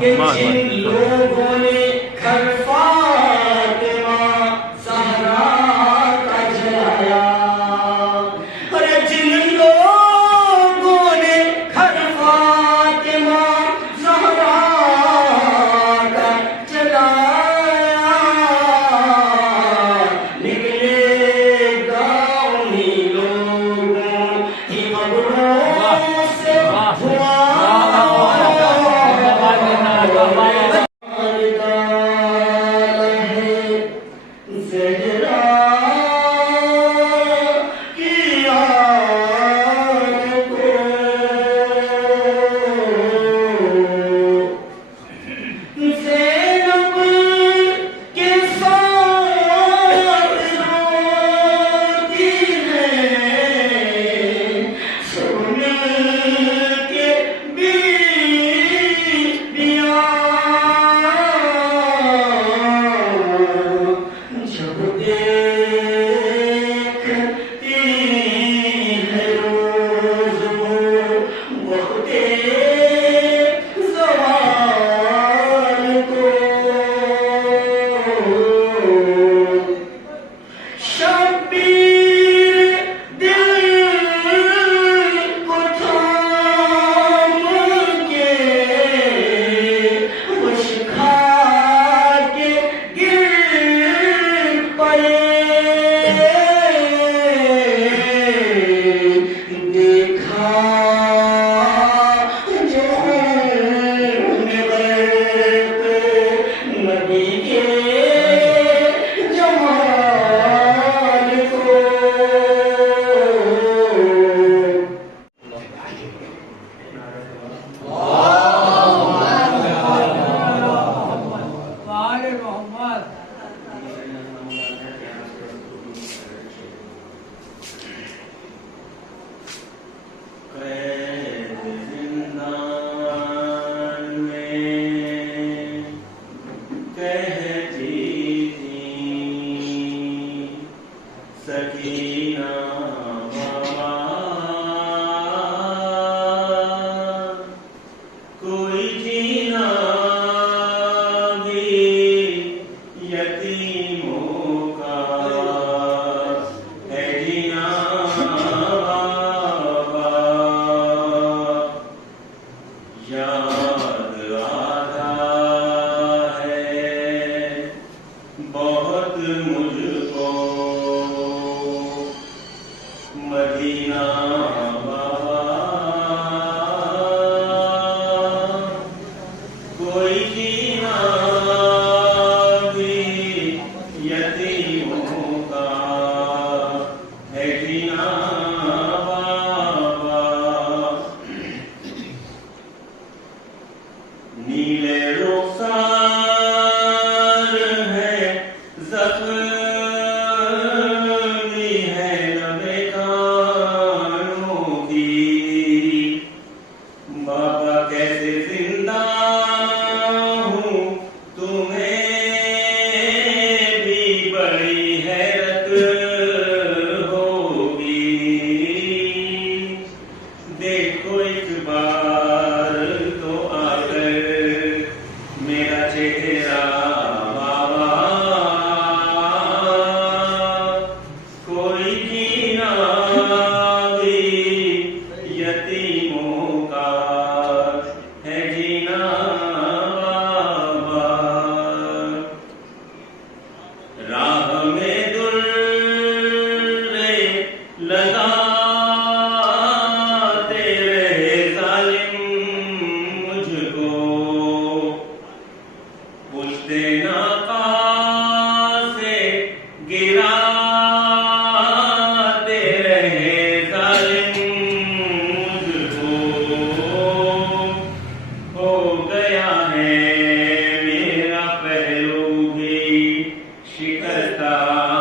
کہ جن لوگوں نے گھر فاطمہ زہرا کا جلایا، ارے جن لوگوں نے گھر فاطمہ زہرا کا جلایا، نکلے گا انہی لوگوں ہی قبروں سے دھواں۔ شکستہ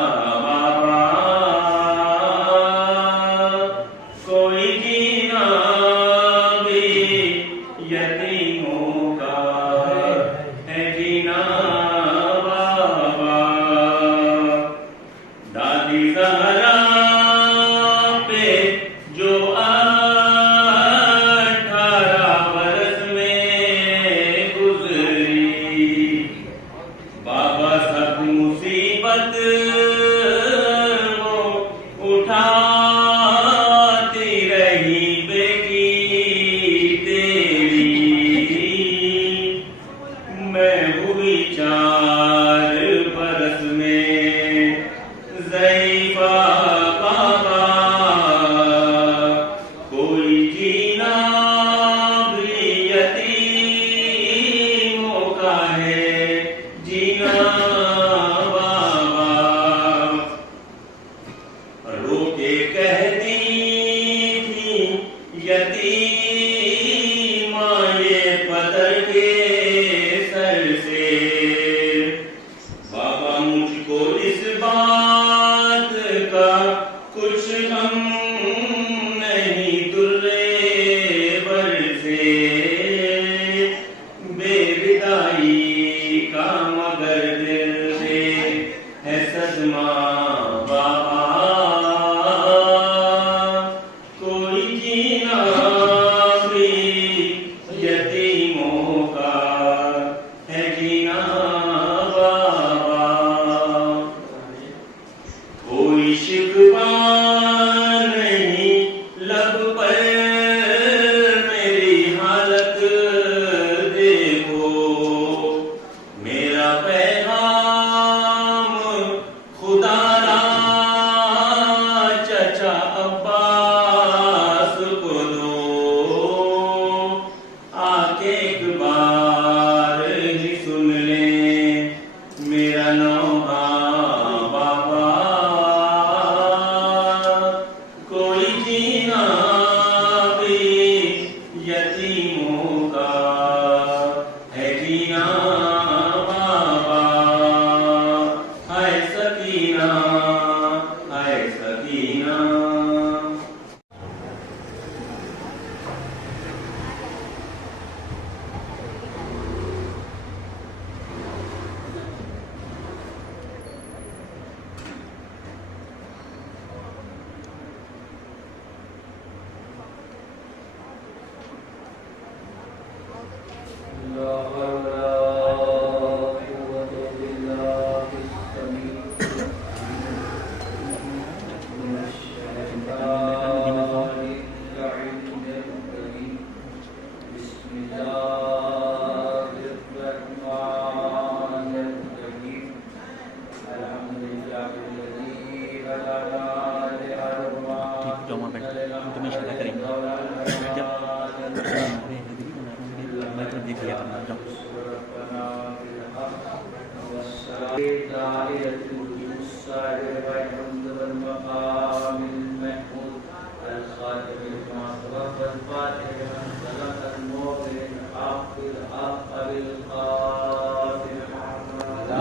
مجھ کو اس بات کا کچھ غم نہیں، درے برسے بے بدائی کا، مگر دل سے ہے صدمہ بابا، کوئی جینا بھی یتیموں کا ہے جینا بابا، کوئی شکوہ نہیں لب پر، میری حالت دیکھو، میرا پیغام خدا را چچا عباس کو دو، آ کے ایک بار ہی سن لیں میرا نوحہ بابا، کوئی جینا بھی یتیموں کا ہے جینا بابا، ہائے سکینہ ہائے سکینہ۔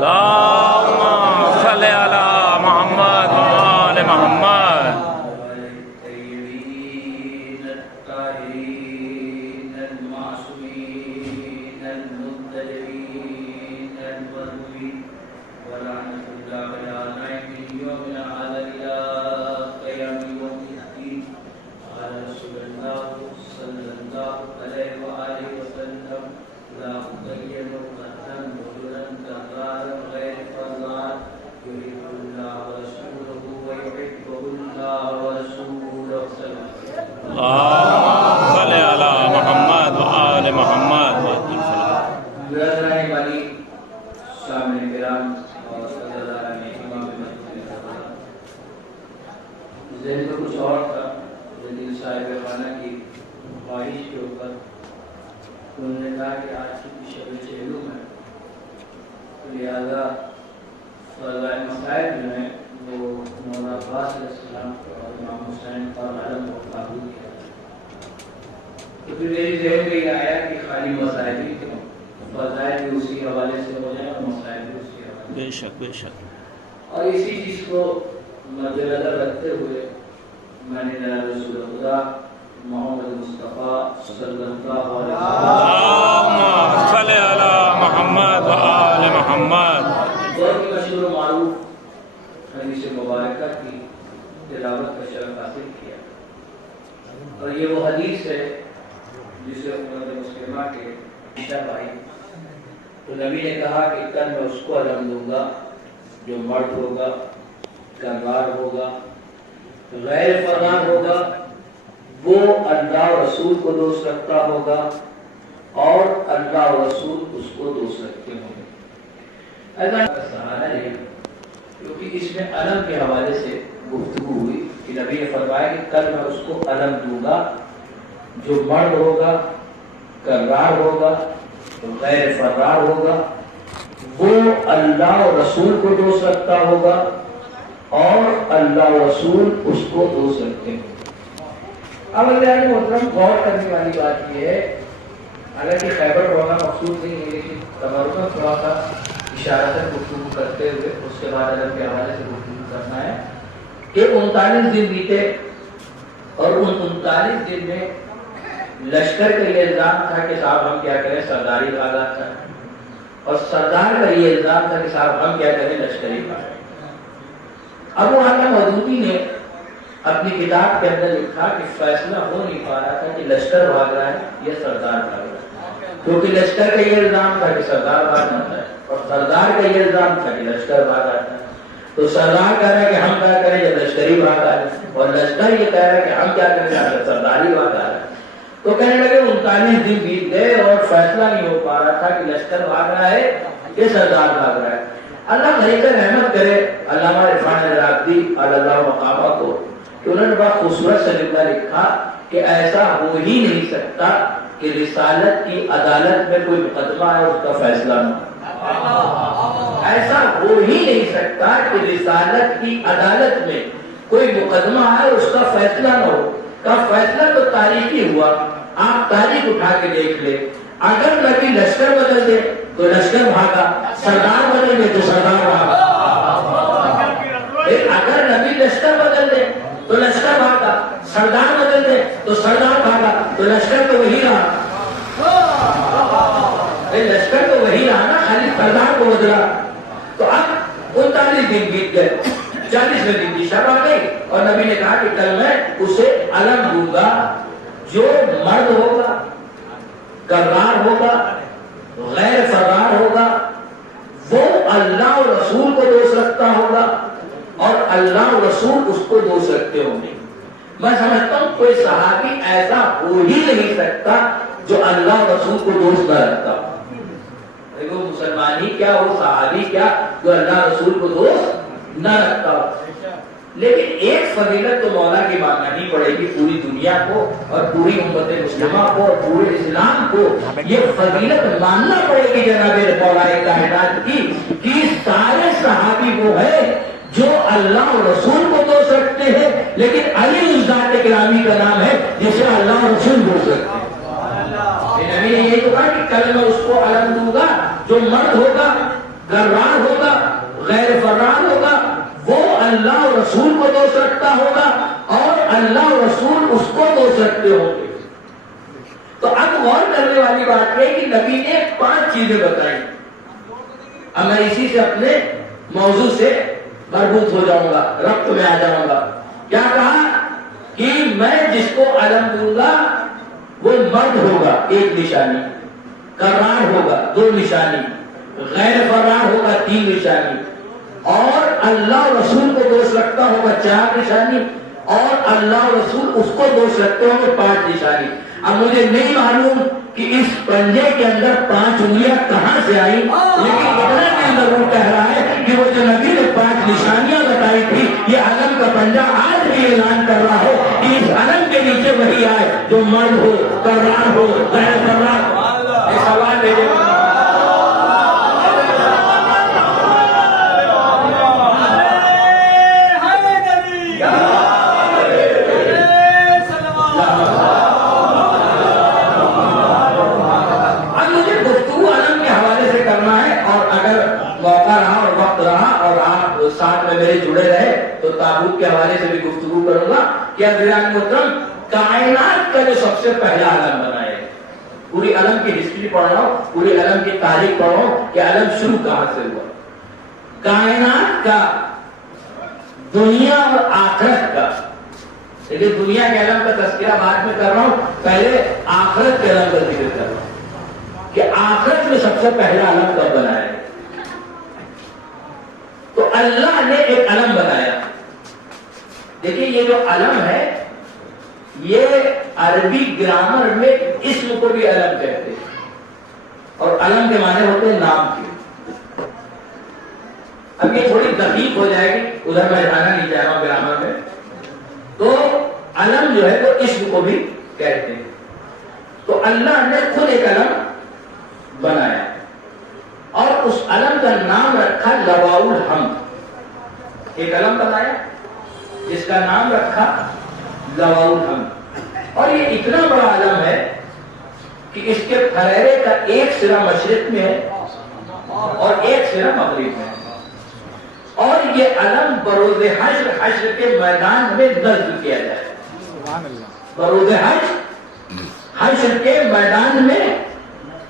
اللهم صل على محمد وآل محمد۔ ذہن میں کچھ اور تھا، جلیل صاحب خانہ کی خواہش کے اوپر انہوں نے کہا کہ آج کی شب چہلم ہے، لہذا فضائل مسائل جو ہیں وہ مولانا عباس علیہ السلام اور امام حسین اور علم کو قابو کیا، تو پھر میری ذہن میں یہ آیا کہ خالی مسائل ہی کیوں، فضائل بھی اسی حوالے سے ہو جائیں اور مسائل بھی اسی حوالے سے، بے شک بے شک، اور اسی چیز کو مد نظر رکھتے ہوئے میں نے جناب رسول خدا محمد مصطفیٰ صلی اللہ علیہ اللهم صل علی محمد وآل محمد، بہت ہی مشہور و معروف حدیث مبارکہ کی تلاوت کا شرف حاصل کیا، اور یہ وہ حدیث ہے جسے امت مسلمہ کے عائشہ بھائی تو نبی نے کہا کہ کل میں اس کو علم دوں گا جو مرد ہوگا، کرار ہوگا، غیر فرار ہوگا، وہ اللہ و رسول کو دوست رکھتا ہوگا اور اللہ و رسول اس کو دوست رکھتے ہوں گے۔ ایسا سہارا ہے کیونکہ اس میں علم کے حوالے سے گفتگو ہوئی کہ نبی نے فرمایا کہ کل میں اس کو علم دوں گا جو مرد ہوگا، کرار ہوگا، غیر فرار ہوگا، وہ اللہ و رسول کو دوست رکھتا ہوگا اور اللہ و رسول اس کو دوست رکھتے ہیں۔ اب اللہ محترم غور کرنے والی بات یہ ہے، حالانکہ خیبر ہونا مقصود نہیں ہے، لیکن تبرکہ تھوڑا سا اشارتاً گفتگو کرتے ہوئے اس کے بعد علم کے حوالے سے گفتگو کرنا ہے کہ 39 دن بیتے اور ان 39 دن میں لشکر کا یہ الزام تھا کہ صاحب ہم کیا کریں سرداری کا آغاز تھا، اور سردار کا یہ الزام تھا کہ صاحب ہم کیا کریں لشکری کا۔ ابو حاتم مودودی نے اپنی کتاب کے اندر لکھا کہ فیصلہ ہو نہیں پا رہا تھا کہ لشکر بھاگ رہا ہے یا سردار بھاگ رہا ہے، کیونکہ لشکر کا یہ الزام تھا کہ سردار بھاگ رہا ہے اور سردار کا یہ الزام تھا کہ لشکر بھاگ رہا ہے۔ تو سردار کہہ رہا ہے کہ ہم کیا کریں جب لشکری بھاگ رہا ہے، اور لشکر یہ کہہ رہا ہے کہ ہم کیا کریں جب سرداری بھاگ رہا ہے۔ تو کہنے لگے 39 دن بیت گئے اور فیصلہ نہیں ہو پا رہا تھا کہ لشکر بھاگ رہا ہے یہ سردار بھاگ رہا ہے۔ اللہ بھائی کا رحمت کرے علامہ عرفان العراقی اللہ مقامہ کو کہ انہوں نے بہت خوبصورت سے جملہ لکھا کہ ایسا ہو ہی نہیں سکتا کہ رسالت کی عدالت میں کوئی مقدمہ ہے اس کا فیصلہ نہ ہو۔ ایسا ہو ہی نہیں سکتا کہ رسالت کی عدالت میں کوئی مقدمہ ہے اس کا فیصلہ نہ ہو۔ کا فیصلہ تو تاریخی ہوا، آپ تاریخ اٹھا کے دیکھ لیں، اگر نبی لشکر بدل دے تو لشکر بھاگا، سردار بدل دے تو سردار بھاگا۔ اگر نبی لشکر بدل دے تو لشکر بھاگا، سردار بدل دے تو سردار بھاگا، تو لشکر تو وہی رہا، لشکر تو وہی رہا نا، خالی سردار کو بدلا۔ تو اب 39 دن بیت گئے، 40ویں دن کی شب آ گئی اور نبی نے کہا کہ کل میں اسے علم دوں گا، جو مرد ہوگا، کرار ہوگا، غیر فرار ہوگا، وہ اللہ اور رسول کو دوست رکھتا ہوگا اور اللہ اور رسول اس کو دوست رکھتے ہوں گے۔ میں سمجھتا ہوں کوئی صحابی ایسا ہو ہی نہیں سکتا جو اللہ اور رسول کو دوست نہ رکھتا ہو۔ وہ مسلمان ہی کیا، وہ صحابی کیا جو اللہ رسول کو دوست نہ رکھتا ہو۔ لیکن ایک فضیلت تو مولا کی ماننا ہی پڑے گی پوری دنیا کو اور پوری امت مسلمہ کو اور پورے اسلام کو، یہ فضیلت ماننا پڑے گی جناب مولا کائنات کی کہ سارے صحابی وہ ہے جو اللہ اور رسول کو دوست رکھتے ہیں، لیکن علی اس ذات گرامی کا نام ہے جسے اللہ اور رسول دوست رکھتے ہیں۔ نبی نے یہ تو کہا کہ کل میں اس کو علم دوں گا، جو مرد ہوگا، گرار ہوگا، غیر فرار ہوگا، وہ اللہ اور رسول کو دوست رکھتا ہوگا اور اللہ اور رسول اس کو دوست رکھتے ہوں گے۔ تو اب غور کرنے والی بات ہے کہ نبی نے 5 چیزیں بتائی۔ اب میں اسی سے اپنے موضوع سے مربوط ہو جاؤں گا، ربط میں آ جاؤں گا۔ کیا کہا کہ میں جس کو علم دوں گا وہ مرد ہوگا، 1 نشانی، کرار ہوگا، 2 نشانی، غیر فرار ہوگا، 3 نشانی، اور اللہ رسول کو دوست رکھتا ہوگا، 4 نشانی، اور اللہ رسول اس کو دوست رکھتے ہوں گے، 5 نشانی۔ اب مجھے نہیں معلوم کہ اس پنجے کے اندر 5 انگلیاں کہاں سے آئی، لیکن اتنا میں ضرور کہہ رہا ہے کہ وہ جو نبی نے 5 نشانیاں بتائی تھی، یہ علم کا پنجہ آج بھی اعلان کر رہا ہو کہ اس علم کے نیچے وہی آئے جو مرد ہو، کرار ہو، غیر فرار ہو۔ یہ سوال بھیجے ساتھ میں میرے جڑے رہے تو تابوت کے حوالے سے بھی گفتگو کروں گا کہ عزیزان محترم کائنات کا جو سب سے پہلا علم بنایا ہے، پوری علم کی ہسٹری پڑھ رہا ہوں، پوری علم کی تاریخ پڑھ رہا ہوں کہ علم شروع کہاں سے ہوا، کائنات کا، دنیا اور آخرت کا۔ لیکن دنیا کے علم کا تذکرہ بعد میں کر رہا ہوں، پہلے آخرت کے علم کا ذکر کر رہا ہوں کہ آخرت میں سب سے پہلا علم کب بنایا ہے۔ تو اللہ نے ایک علم بنایا۔ دیکھیں یہ جو علم ہے یہ عربی گرامر میں اسم کو بھی علم کہتے ہیں، اور علم کے معنی ہوتے ہیں نام کے۔ اب یہ تھوڑی دقیق ہو جائے گی، ادھر میں جانا نہیں چاہ رہا ہوں گرامر میں۔ تو علم جو ہے وہ اسم کو بھی کہتے ہیں۔ تو اللہ نے خود ایک علم بنایا اور اس علم کا نام رکھا لواء الحمد۔ ایک علم بنایا جس کا نام رکھا لواء الحمد، اور یہ اتنا بڑا علم ہے کہ اس کے پھریرے کا ایک سرا مشرق میں ہے اور ایک سرا مغرب میں ہے، اور یہ علم بروز حشر کے میدان میں نصب کیا جائے گا. بروز حشر کے میدان میں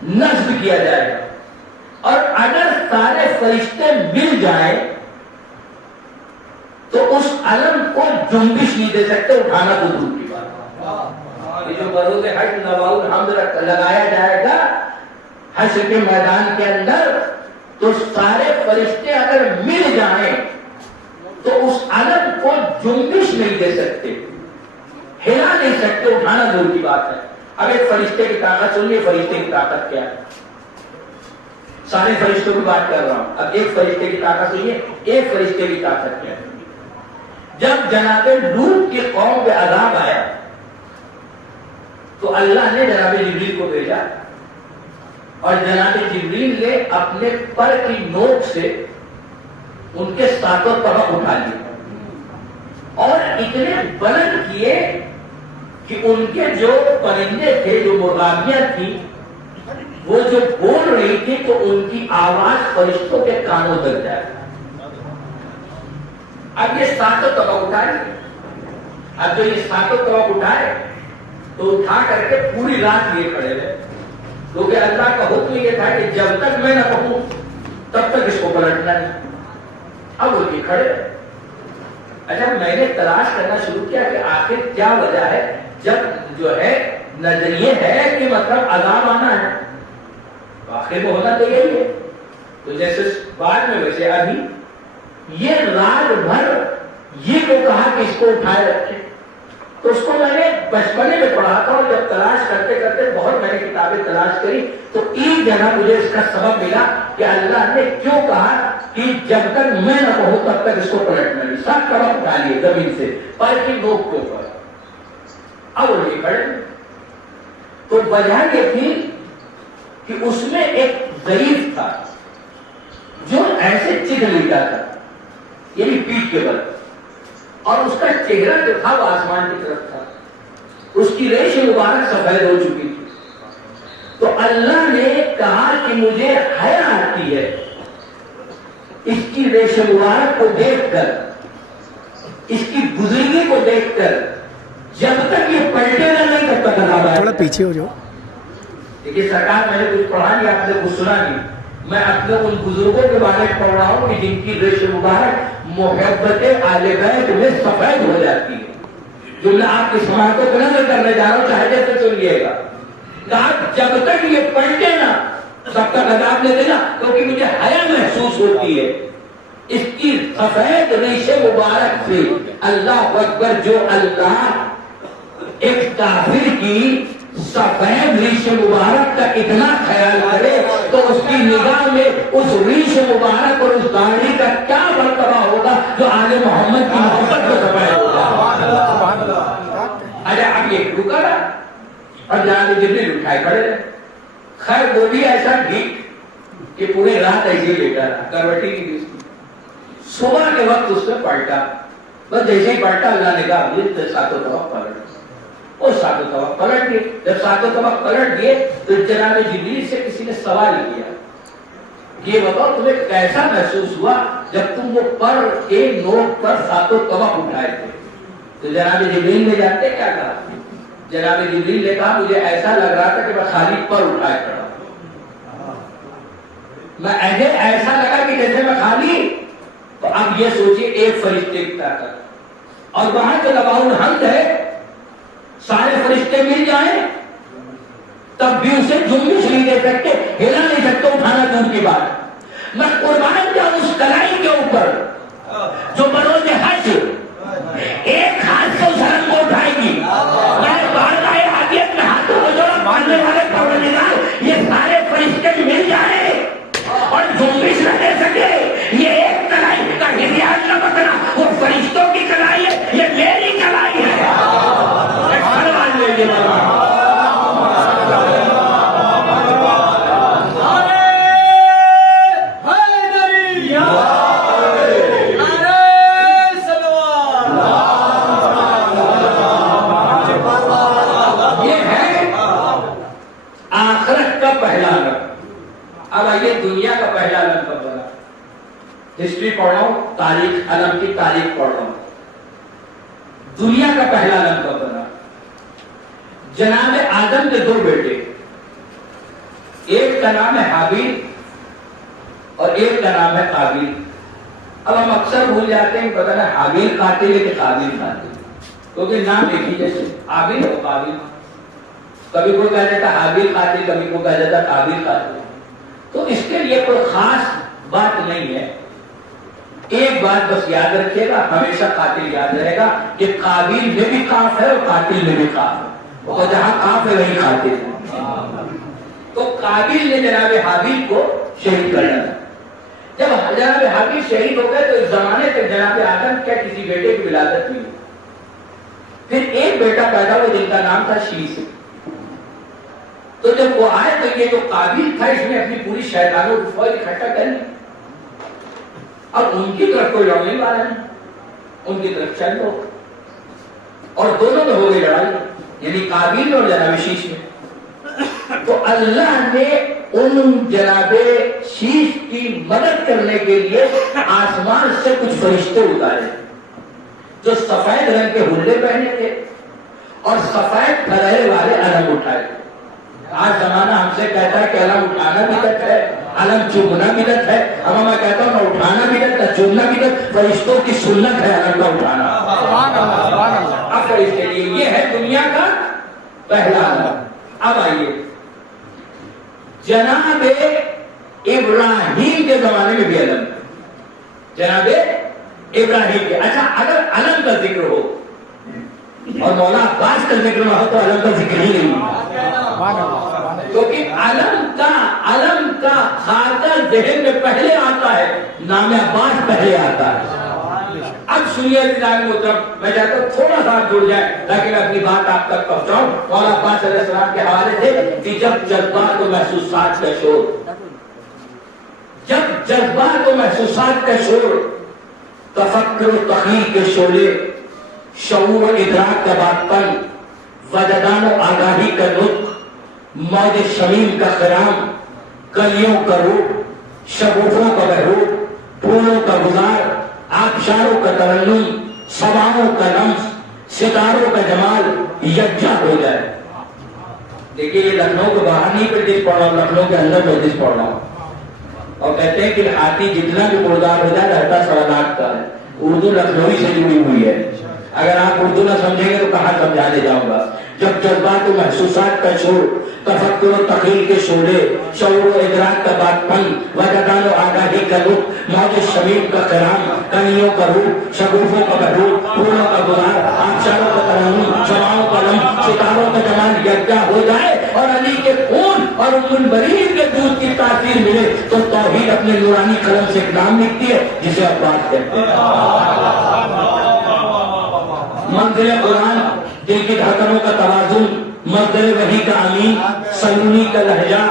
نصب کیا جائے گا. اور اگر سارے فرشتے مل جائیں تو اس علم کو جنبش نہیں دے سکتے, اٹھانا تو دور کی بات. یہ جو بروز حشر نواؤ الحمد لگایا جائے گا حشر کے میدان کے اندر, تو سارے فرشتے اگر مل جائیں تو اس علم کو جنبش نہیں دے سکتے, ہلا نہیں سکتے, اٹھانا دور کی بات ہے. اب ایک فرشتے کی طاقت سنیے, فرشتے کی طاقت کیا ہے. سارے فرشتوں کی بات کر رہا ہوں, اب ایک فرشتے کی طاقت سنیے, ایک فرشتے کی طاقت کیا ہے. جب جناب لوط کی قوم پہ عذاب آیا تو اللہ نے جناب جبریل کو بھیجا, اور جناب جبریل نے اپنے پر کی نوک سے ان کے ساتوں طرف اٹھا لیے اور اتنے بلند کیے کہ ان کے جو پرندے تھے, جو مرغابیاں تھیں, وہ جو بول رہی تھی تو ان کی آواز فرشتوں کے کانوں تک جائے. اب یہ ساتوں طرف اٹھائے, اب جو یہ ساتوں طرف اٹھائے تو اٹھا کر کے پوری رات یہ کھڑے رہے, کیونکہ اللہ کا حکم یہ تھا کہ جب تک میں نہ کہوں تب تک اس کو پلٹنا نہیں. اب وہ یہ کھڑے. اچھا, میں نے تلاش کرنا شروع کیا کہ آخر کیا وجہ ہے, جب جو ہے نظریے ہے کہ مطلب عذاب آنا ہے تو آخر میں ہونا تو یہی ہے. تو جیسے بعد میں ویسے ابھی یہ رات بھر یہ کو کہا کہ اس کو اٹھائے رکھے, تو اس کو میں نے بچپنے میں پڑھا تھا, اور جب تلاش کرتے کرتے بہت میں نے کتابیں تلاش کری تو ایک جگہ مجھے اس کا سبب ملا کہ اللہ نے کیوں کہا کہ جب تک میں نہ کہوں تب تک اس کو پلٹنا نہیں. سب طرف اٹھا لیے زمین سے پر کی نوک کے اوپر. اب وہ نہیں کھڑے. تو وجہ یہ تھی کہ اس میں ایک ضعیف تھا جو ایسے چدھ لیتا تھا, یعنی پیٹھ کے بل, اور اس کا چہرہ جو تھا وہ آسمان کی طرف تھا, اس کی ریش مبارک سفید ہو چکی تھی. تو اللہ نے کہا کہ مجھے حیا آتی ہے اس کی ریش مبارک کو دیکھ کر, اس کی گزرگی کو دیکھ کر, جب تک یہ پلٹے گا نہیں تب تک عذاب آئے. تھوڑا پیچھے ہو جاؤ. دیکھیے سرکار, میں نے کچھ پڑھا نہیں, آپ نے کچھ سنا نہیں. میں اپنے ان بزرگوں کے بارے میں پڑھ رہا ہوں کہ جن کی ریش مبارک محبت آل بیت میں سفید ہو جاتی ہے. جو میں آپ کی سماعتوں کو نظر کرنے جا رہا ہوں, چاہے جیسے سنیے گا. کہا جب تک یہ پلٹے نا تب تک عذاب نہیں دینا, کیونکہ مجھے حیا محسوس ہوتی ہے اس کی سفید ریش مبارک سے. اللہ اکبر. جو اللہ ایک کافر کی سفید ریش مبارک کا اتنا خیال کرے تو اس کی نگاہ میں اس ریش مبارک اور اس داڑھی کا کیا مرتبہ ہوگا جو آل محمد کی محبت کو سفید ہوگا. اچھا, اب یہ رکا اور جناب جبریل اٹھائے کھڑے رہے. خیر وہ بھی ایسا ٹھیک کہ پورے رات ایسے لیٹا رہا, کروٹی کی بھی. صبح کے وقت اس میں پلٹا, بس جیسے ہی پلٹا اللہ نے کہا یہ ساتوں طرف پلٹ. وہ ساتوں طرف پلٹ گئے. جب ساتوں طرف پلٹ گئے تو جناب جبریل سے کسی نے سوال کیا, یہ بتاؤ تمہیں کیسا محسوس ہوا جب تم وہ پر کے نوک پر ساتوں طرف اٹھائے تھے. تو جناب جبریل نے جانتے کیا کہا؟ جناب جبریل نے کہا مجھے ایسا لگ رہا تھا کہ میں خالی پر اٹھائے کھڑا ہوں. میں ایسا لگا کہ جیسے میں خالی. تو اب یہ سوچئے ایک فرشتے کی طاقت, اور وہاں جو لواء الحمد ہے سارے فرشتے مل جائیں تب بھی اسے جنبش نہیں دے سکتے, ہلا نہیں سکتے, اٹھانا دور کی بات. میں قربان جاؤں اس کلائی کے اوپر جو بروز حشر ایک ہاتھ سے اس علم کو اٹھائے گی. میں بارگاہ حاکمیت میں ہاتھوں کو جوڑا, ماننے والے پروردگار یہ سارے فرشتے مل جائیں اور جنبش نہ دے سکے. یہ ایک کلائی کا ہدایت نہ بتنا, وہ فرشتوں کی کلائی ہے, یہ میری کلائی ہے. پڑھ رہا ہوں تاریخ، علم کی تاریخ پڑھ رہا ہوں. دنیا کا پہلا علم کب بنا؟ جناب آدم کے 2 بیٹے، ایک کا نام ہے حابیل اور ایک کا نام ہے قابیل. اب ہم اکثر بھول جاتے ہیں پتہ نہیں حابیل قاتل ہے کہ قابیل قاتل، کیونکہ نام ایک ہی جیسے حابیل اور قابیل. کبھی کوئی کہہ دیتا حابیل قاتل، کبھی کوئی کہہ دیتا قابیل قاتل. تو اس کے لیے کوئی خاص بات نہیں ہے. ایک بات بس یاد رکھیے گا، ہمیشہ قاتل یاد رہے گا کہ قابیل میں بھی قاف ہے اور قاتل میں بھی قاف ہے، اور جہاں قاف ہے وہیں قاتل ہے. تو قابیل نے جناب حابیل کو شہید کر ڈالا. جب جناب حابیل شہید ہو گئے تو اس زمانے تک جناب آدم کیا کسی بیٹے کی ولادت ہوئی. پھر ایک بیٹا پیدا ہوا جن کا نام تھا شیش. تو جب وہ آئے تو یہ جو قابیل تھا اس نے اپنی پوری شیطانوں کی فوج اکٹھا کر لی. اب ان کی طرف کوئی لڑنے والا نہیں، ان کی طرف چل دو، اور دونوں میں ہو گئی لڑائی، یعنی قابیل اور جناب شیش میں. تو اللہ نے ان جناب شیش کی مدد کرنے کے لیے آسمان سے کچھ فرشتے اتارے جو سفید رنگ کے ہلے پہنے تھے اور سفید پھرے والے علم اٹھائے. آج زمانہ ہم سے کہتا ہے کہ علم اٹھانا بدعت ہے، علم چومنا بدعت ہے. اب میں کہتا ہوں نہ اٹھانا بدعت نہ چومنا بدعت، فرشتوں کی سنت ہے علم کا اٹھانا. اب فرشتے لیے یہ ہے دنیا کا پہلا علم. اب آئیے جناب ابراہیم کے زمانے میں بھی علم، جناب ابراہیم کے. اچھا اگر علم کا ذکر ہو اور مولا عباس کا ذکر نہ ہو تو علم کا ذکر ہی نہیں، کیونکہ علم کا خاکہ ذہن میں پہلے آتا ہے، نام عباس پہلے آتا ہے. اب سنیے میں چاہتا ہوں تھوڑا سا جڑ جائے تاکہ میں اپنی بات آپ تک پہنچاؤں. مولا عباس علیہ السلام کے حوالے سے کہ جب جذبات و محسوسات کا شور، جب جذبات و محسوسات کا شور، تفکر و تخیل کے شعلے، شعور و ادراک کا باطن، وجدان و آگاہی کا نطق، موج شمیم کا خرام، کلیوں کا روح، شگوفوں کا بہروپ، پھولوں کا گزار، آبشاروں کا ترنم، سماؤں کا لمس، ستاروں کا جمال یکجا ہو جائے. دیکھیے یہ لکھنؤ کے باہر نہیں پریکٹس پڑھ رہا ہوں، لکھنؤ کے اندر پریکٹس پڑھ رہا ہوں. اور کہتے ہیں کہ ہاتھی جتنا بھی مردار ہو جائے رہتا سوادات کا ہے. اردو لکھنؤی سے جڑی ہوئی ہے. اگر آپ اردو نہ سمجھیں گے تو کہاں سمجھانے جاؤں گا. جب جذبات و محسوسات کا شور، تفکر و تخیل کے شعلے، شعور و ادراک کا باطن، وجدان و آگاہی کا رخ، موج شمیم کا کرام، کلیوں کا روح، شگوفوں کا بہروپ، پھولوں کا گلار، آبشاروں کا ترنم، سماؤں کا لمس، ستاروں کا جمال یکجا ہو جائے اور علی کے خون اور ام البرین کے دودھ کی تاثیر ملے تو توحید اپنے نورانی قلم سے ایک نام لکھتی ہے جسے عباس کہتے ہیں. منزل قرآن، دل کی دھڑکنوں کا توازن، مصدر وحی کا امین، سیونی کا لہجہ،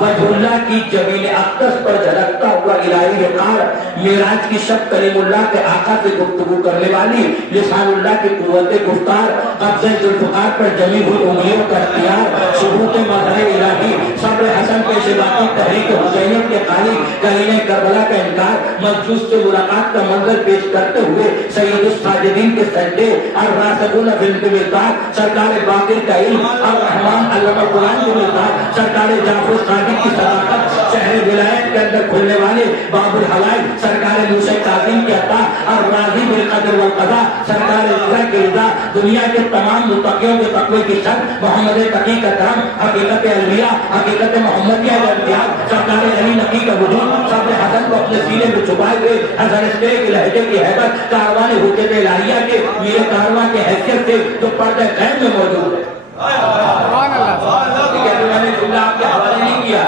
وجہ اللہ کی جبین اقدس پر جھلکتا ہوا الہی وقار، معراج کی شب کریم اللہ کے آقا سے گفتگو کرنے والی لسان اللہ کی قوت گفتار، قبضہ ذوالفقار پر جمی ہوئی انگلیوں کا اختیار، ثبوت مظہر الہی، صبر حسن پیش باقی، تحریک حسینیت کے قائل، کلمہ کربلا کا انکار، مجوس سے ملاقات کا منظر پیش کرتے ہوئے سید الساجدین کے سجدے، الراسخون فی العلم مقدار، سرکار باقر کا علم، الرحمن علم قرآن کے مقدار، سرکار جعفر صادق کی صداقت، شہر ولایت کے اندر کھلنے والے باب الحوائج، سرکار موسیٰ کاظم کی عطا، الراضی بالقدر والقضاء، سرکار اللہ کی رضا، دنیا کے تمام متقیوں کے تقوی کی شرط، محمد تقی کا کرم، حقیقت الولیاء، حقیقت محمدیہ کا امتیاز، سرکار علی نقی کا وجود، صبر حسن کو اپنے سینے میں چھپائے ہوئے حسن اسکے کی لہجے کی حیبت، کاروان حجت الہیہ کے میرے کاروان کی حیثیت سے جو پردہ غیب میں موجود ہے. میں نے جملہ آپ کے حوالے نہیں کیا،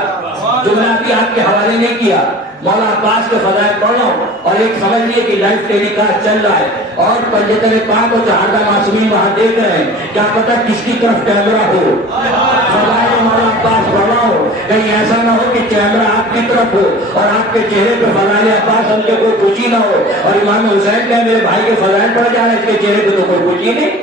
جملہ بھی آپ کے حوالے نہیں کیا، مولا عباس کے فضائل پڑھ رہا ہوں. اور ایک سمجھ لیے کہ لائف ٹیلی کاسٹ چل رہا ہے اور پنجتن پاک اور چہاردہ معصومین وہاں دیکھ رہے ہیں، کیا پتہ کس کی طرف کیمرہ ہو. فضائل مولا عباس پڑھ رہا ہوں کہیں ایسا نہ ہو کہ کیمرہ آپ کی طرف ہو اور آپ کے چہرے پہ فضائل عباس ہم سے کوئی خوشی نہ ہو اور امام حسین کہے میرے بھائی کے فضائل پڑ جا رہے اس کے چہرے پہ تو کوئی خوشی نہیں.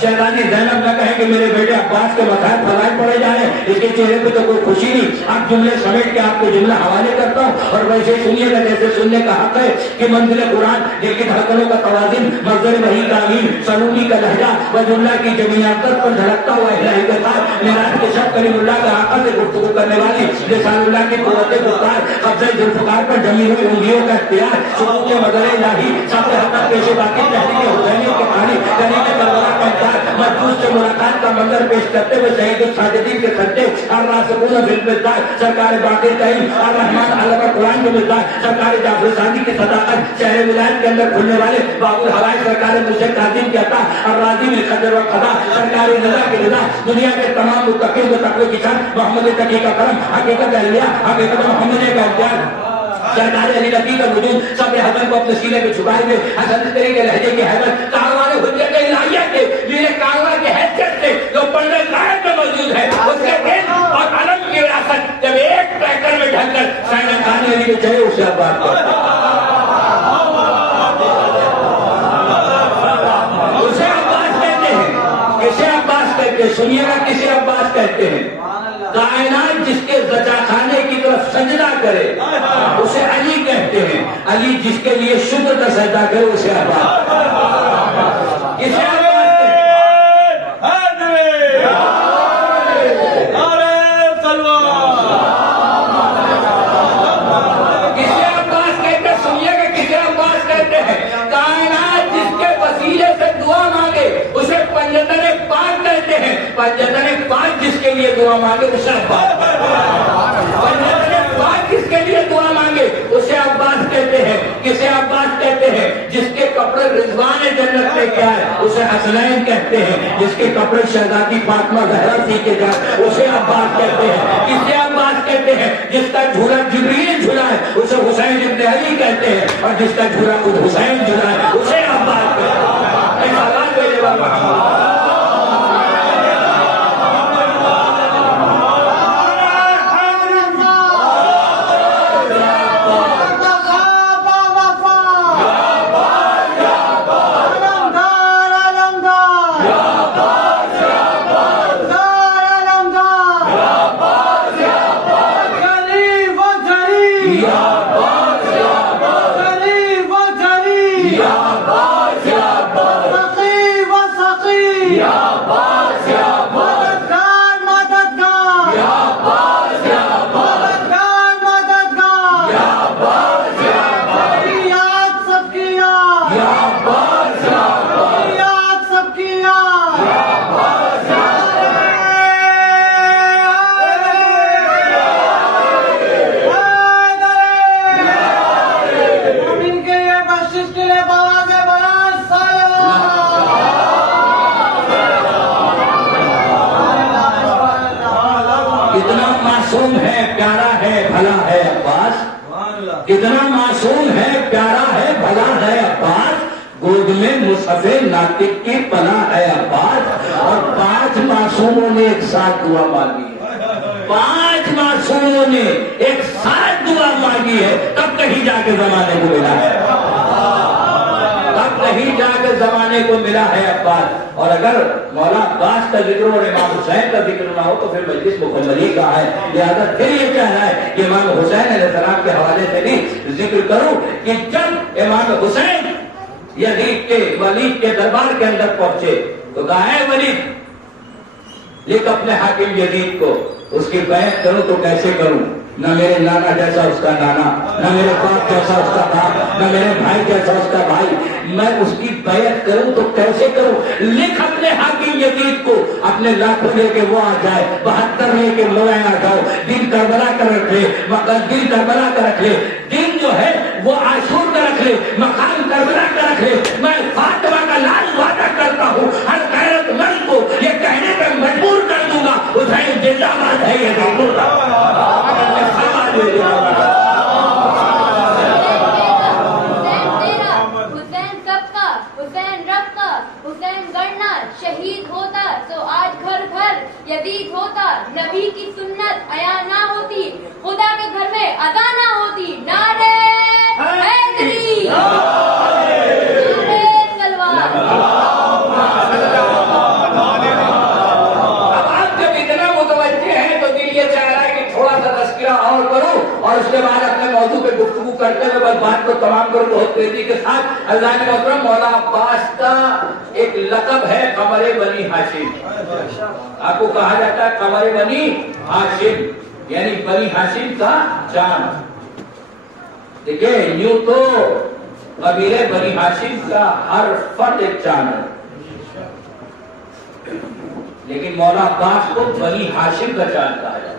شہزادی زینب نہ کہے کہ میرے بیٹے عباس کے مسائل فضائل پڑے جا رہے ہیں اس کے چہرے پہ تو کوئی خوشی نہیں. آپ جملے سمیٹ کے آپ کو جملہ حوالے کرتا ہوں اور ویسے سنیے گا جیسے سننے کا حق ہے کہ منزل قرآن لیکن حرکتوں کا توازن مصدر وحی کا امین سلوکی کا لہجہ و جملہ کی جمعیت پر جھلکتا ہوا الہی کے ساتھ معراج کے شب کریم اللہ کے آقا سے گفتگو کرنے والی لسان اللہ کی قوت گفتار قبضہ ذوالفقار پر جمی ہوئی انگلیوں کا اختیار سکوت مدر الہی سب حقیقت پیش باقی تحریک حسینی کے پانی گلی میں کربلا کا انکار محفوظ سے ملاقات کا منظر پیش کرتے ہوئے شہید الساجدین کے سجدے الراسخون فی المزدار سرکار باقی کریم الرحمن علامہ قرآن کے مزدار سرکار جعفر ثانی کی صداقت شہر ولایت کے اندر کھلنے والے باب الحوائج سرکار مرشد کاظم کی عطا الراضی میں قدر و قضا سرکار رضا کی رضا دنیا کے تمام متقین و تقوی کی شان محمد تقی کا کرم حقیقت اہلیہ حقیقت محمد کا اختیار سرکار علی نبی کا وجود سب حضرت کو اپنے سینے پہ چھپائے ہوئے حسن عسکری کے لہجے کی حیبت کاروان حجت الہیہ کے میرے کاروان کی حیثیت سے جو پڑھنے لائق میں موجود ہے اس کے دل اور علم کی وراثت جب ایک ٹریکر میں ڈھل کر سائنہ خان علی میں چلے اسے آپ بات کرتے ہیں اسے عباس کہتے ہیں کسے عباس کہتے ہیں سنیے گا کسے عباس کہتے ہیں کائنات جس کے زچا خانے کی طرف سجدہ کرے اسے علی کہتے ہیں علی جس کے لیے شکر کا سجدہ کرے اسے عباس کسے عباس کسے عباس کہتے ہیں سنیے گا کسے عباس کہتے ہیں کائنات جس کے وسیلے سے دعا مانگے اسے پنجتن پاک کہتے ہیں پنجتن پاک جس کے لیے دعا مانگے اسے عباس پنجتن پاک جس کے لیے دعا مانگے اسے عباس کہتے ہیں کسے عباس کہتے ہیں جس کے کپڑے رضوان جنت لے کے آئے اسے حسنین کہتے ہیں جس کے کپڑے شہزادی فاطمہ زہرا سیکھے جائے اسے عباس کہتے ہیں کسے عباس کہتے ہیں جس کا جھولا جبریل جھولا ہے اسے حسین ابن علی کہتے ہیں اور جس کا جھولا خود حسین جھولا ہے اسے عباس کہتے ہیں سوال میرے بابا کتنا معصوم ہے پیارا ہے بھلا ہے عباس گود میں مصحف ناطق کی پناہ ہے عباس اور 5 معصوموں نے ایک ساتھ دعا مانگی ہے 5 معصوموں نے ایک ساتھ دعا مانگی ہے تب کہیں جا کے زمانے کو ملا ہے تب کہیں جا کے زمانے کو ملا ہے عباس اور اگر مولا عباس کا ذکر اور امام حسین کا ذکر نہ ہو تو پھر مجلس مکملی کا ہے لہذا پھر یہ کہنا ہے کہ امام حسین علیہ السلام کے حوالے سے بھی ذکر کروں کہ جب امام حسین یزید کے ولید کے دربار کے اندر پہنچے تو کہا ہے ولید لکھ اپنے حاکم یزید کو اس کی بیعت کروں تو کیسے کروں نہ میرے نانا جیسا اس کا نانا نہ میرے باپ جیسا اس کا باپ نہ میرے بھائی جیسا اس کا بھائی میں اس کی بیعت کروں تو کیسے کروں لکھ اپنے حاکم یزید کو اپنے لاکھوں لے کے وہ آ جائے 72 لے کے موائیں آ جاؤ دن کربلا کا رکھ لے دن کربلا کا رکھ لے دن جو ہے وہ عاشور کا رکھ لے مقام کربلا کا رکھ لے میں فاطمہ کا لال وعدہ کرتا ہوں ہر غیرت مند کو یہ کہنے پہ مجبور کر دوں گا حسین زندہ باد ہے یہ حسین رکھ کر حسین گڑنا شہید ہوتا تو آج گھر گھر یزید ہوتا. نبی کی سنت عیا نہ ہوتی, خدا کے گھر میں ادا نہ ہوتی. نعرے حیدری, نعرے تلوار. اب آپ جب اتنا متوجہ ہیں تو دل یہ چاہ رہا ہے کہ تھوڑا سا تذکرہ اور کروں اور اس کے بعد اپنے موضوع پہ گفتگو کرتے ہوئے بس بات کو تمام کروں. بہت تیزی کے ساتھ عزیزان محترم, مولا عباس کا ایک لقب ہے قمر بنی ہاشم. آپ کو کہا جاتا ہے قمر بنی ہاشم, یعنی بنی ہاشم کا چاند. دیکھیں یوں تو قبیلے بنی ہاشم کا ہر فرد ایک چاند ہے, لیکن مولا عباس کو بنی ہاشم کا چاند کہا جاتا ہے.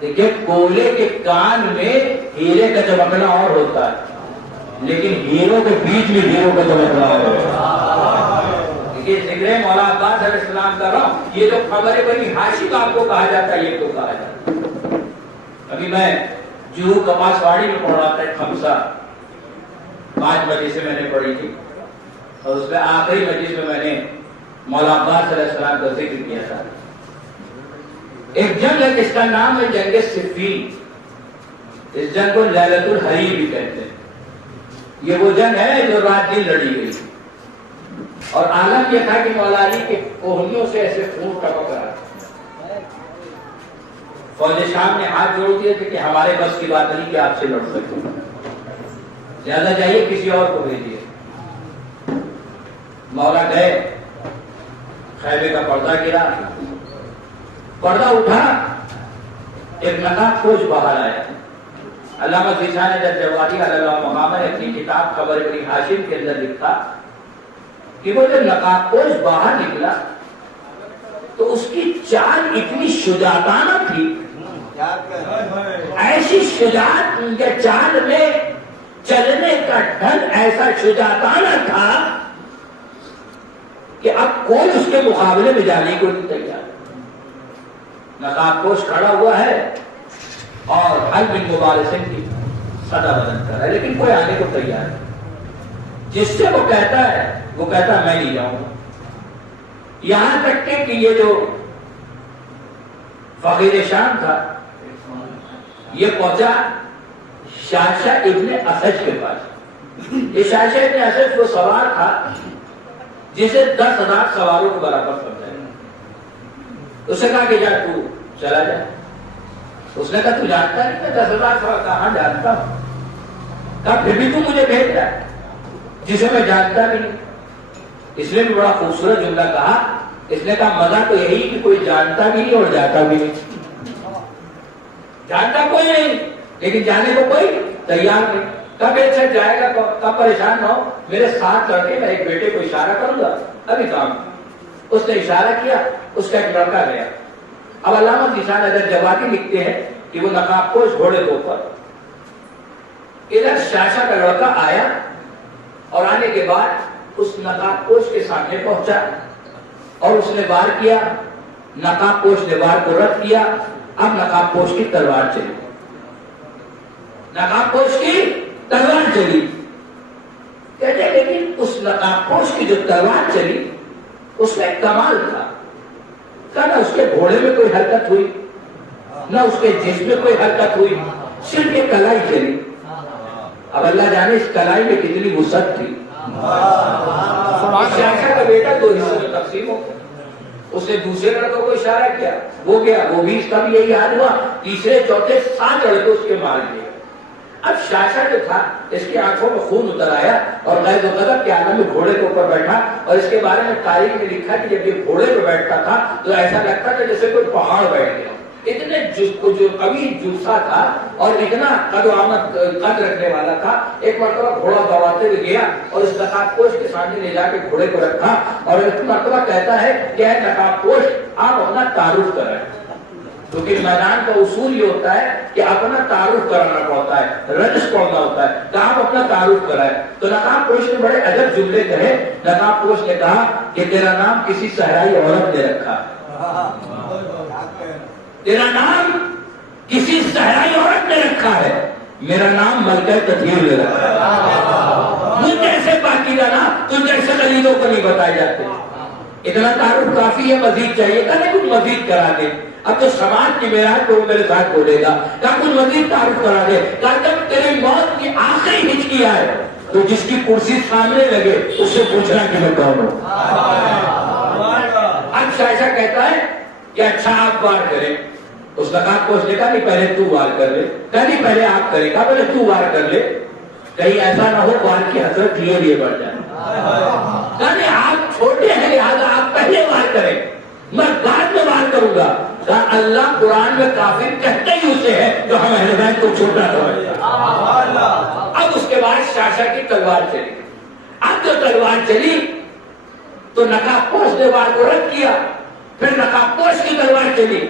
دیکھیں کولے کے کان میں ہیرے کا چمکنا اور ہوتا ہے, لیکن ہیروں کے بیچ میں ہیروں کا چمکنا اور ہوتا ہے. دیکھیں ذکر مولا عباس علیہ السلام کا رہا, یہ جو قمر بنی ہاشم آپ کو کہا جاتا ہے, یہ تو کہا جاتا ہے. ابھی میں جوہو کپاس واڑی میں پڑھ رہا تھا, خمسہ 5 بجے سے میں نے پڑھی تھی, اور اس میں آخری مجلس میں میں نے مولا عباس علیہ السلام کا ذکر کیا تھا. ایک جنگ ہے جس کا نام ہے جنگ صفین. اس جنگ کو لیلۃ الحریر بھی کہتے ہیں. یہ وہ جنگ ہے جو رات دن لڑی گئی, اور عالم یہ تھا کہ مولا علی کے کوہنیوں سے ایسے خون ٹپک رہا. فوج شام نے ہاتھ جوڑ دیے تھے کہ ہمارے بس کی بات نہیں کہ آپ سے لڑ سکتے, زیادہ چاہیے کسی اور کو بھیجیے. مولا گئے, خیمے کا پردہ گرا, پردہ اٹھا, ایک نقاب کھوج باہر آیا. علامہ ذیشان جوادی علیہ مقام نے اپنی کتاب قمر بنی ہاشم کے اندر لکھا کہ وہ جب نقاب کھوج باہر نکلا تو اس کی چال اتنی شجاعتانہ تھی, ایسی شجاعت ان کے چال میں چلنے کا ڈھنگ ایسا شجاعتانہ تھا کہ اب کوئی اس کے مقابلے میں جانے کو نہیں تیار. نقاب پوش کھڑا ہوا ہے اور حل بن مبارسن کی صدا بلند کر رہا ہے, لیکن کوئی آنے کو تیار ہے. جس سے وہ کہتا ہے میں نہیں جاؤں گا. یہاں تک کہ یہ جو فقیر شام تھا یہ پہنچا شاشا ابن اسد کے پاس. یہ شاشا ابن اسد وہ سوار تھا جسے 10,000 سواروں کو برابر سمجھا. اس نے کہا کہ جا تو چلا جا. اس نے کہا تو جانتا نہیں میں 10,000 سوار کہاں جانتا ہوں. کہا پھر بھی تو مجھے بھیج رہا ہے جسے میں جانتا بھی نہیں. اس نے بھی بڑا خوبصورت جملہ کہا. اس نے کہا مزہ تو یہی کہ کوئی جانتا بھی نہیں اور جاتا بھی نہیں. جانتا کوئی نہیں لیکن جانے کو کوئی تیار نہیں. کب اچھا جائے گا کب پریشان نہ ہو, میرے ساتھ لڑکے میں ایک بیٹے کو اشارہ کروں گا ابھی کام. اس نے اشارہ کیا, اس کا ایک لڑکا گیا. اب علامہ ذیشان جوادی لکھتے ہیں کہ وہ نقاب پوش گھوڑے کے اوپر, ادھر شاشا کا لڑکا آیا اور آنے کے بعد اس نقاب پوش کے سامنے پہنچا اور اس نے وار کیا. نقاب پوش نے وار کو رد کیا. اب نقاب پوش کی تلوار چلی. نقاب پوش کی تلوار چلی. کہتے ہیں لیکن اس نقاب پوش کی جو تلوار چلی اس میں کمال تھا. نہ اس کے گھوڑے میں کوئی حرکت ہوئی, نہ اس کے جسم میں کوئی حرکت ہوئی, صرف یہ کلائی چلی. اب اللہ جانے اس کلائی میں کتنی وسعت تھی. شاشا کا بیٹا 2 حصوں میں تقسیم ہو گیا. اس نے دوسرے لڑکوں کو اشارہ کیا, وہ گیا, وہ بھی اس کا بھی یہی حال ہوا. تیسرے چوتھے 7 لڑکے اس کے مار دیے. اب شاشا جو تھا اس کی آنکھوں میں خون اتر آیا اور غیظ و غضب کے عالم میں گھوڑے کے اوپر بیٹھا. اور اس کے بارے میں تاریخ میں لکھا کہ جب یہ گھوڑے پہ بیٹھتا تھا تو ایسا لگتا تھا جیسے کوئی پہاڑ بیٹھ گیا. اتنے جو قوی جوسا تھا اور اتنا قد و آمد قد رکھنے والا تھا. ایک مرتبہ گھوڑا دوڑاتے ہوئے گیا اور اس نقاب پوش کے سامنے لے جا کے گھوڑے کو رکھا اور ایک مرتبہ کہتا ہے کہ اے نقاب پوش آپ اپنا تعارف کرائیں. کیونکہ میدان کا اصول یہ ہوتا ہے کہ اپنا تعارف کرانا پڑتا ہے, رجس پڑھنا ہوتا ہے, تو آپ اپنا تعارف کرائیں. تو نقاب پوش نے بڑے عجب جملے کہے. نقاب پوش نے کہا کہ تیرا نام کسی صحرائی عورت نے رکھا, تیرا نام کسی صحرائی عورت نے رکھا ہے, میرا نام ملکہ تطہیر نے رکھا ہے. مجھ جیسے پاکیزہ مزیدوں کو نہیں بتائے جاتے. اتنا تعارف کافی ہے, مزید چاہیے کہ نہیں کچھ مزید کرا دے. اب تو سماج کی معراج کو میرے ساتھ بولے گا کہ کچھ مزید تعارف کرا دے. کہ جب تیری موت کی آخری ہچکی آئے تو جس کی کرسی سامنے لگے اس سے پوچھنا کہ میں کون ہوں. اب شاہشاہ کہتا ہے کہ اچھا آپ وار کریں. اس نقاب کو اس نے کہا نہیں پہلے تو وار کر لے. کہا نہیں پہلے آپ کریں. کہا پہلے تو وار کر لے, کہیں ایسا نہ ہو وار کی حسرت لیے بڑھ جائے. کہا نہیں آپ چھوٹے ہیں لہذا آپ پہلے وار کریں, میں بعد میں وار کروں گا. کہا اللہ قرآن میں کافر کہتے ہی اسے ہے جو ہم اہل بیت کو چھوٹا سمجھتا. اب اس کے بعد شاہشاہ کی تلوار چلی. اب جو تلوار چلی تو نقاب پوش نے وار کو رد کیا. پھر نقاب پوش کی تلوار چلی.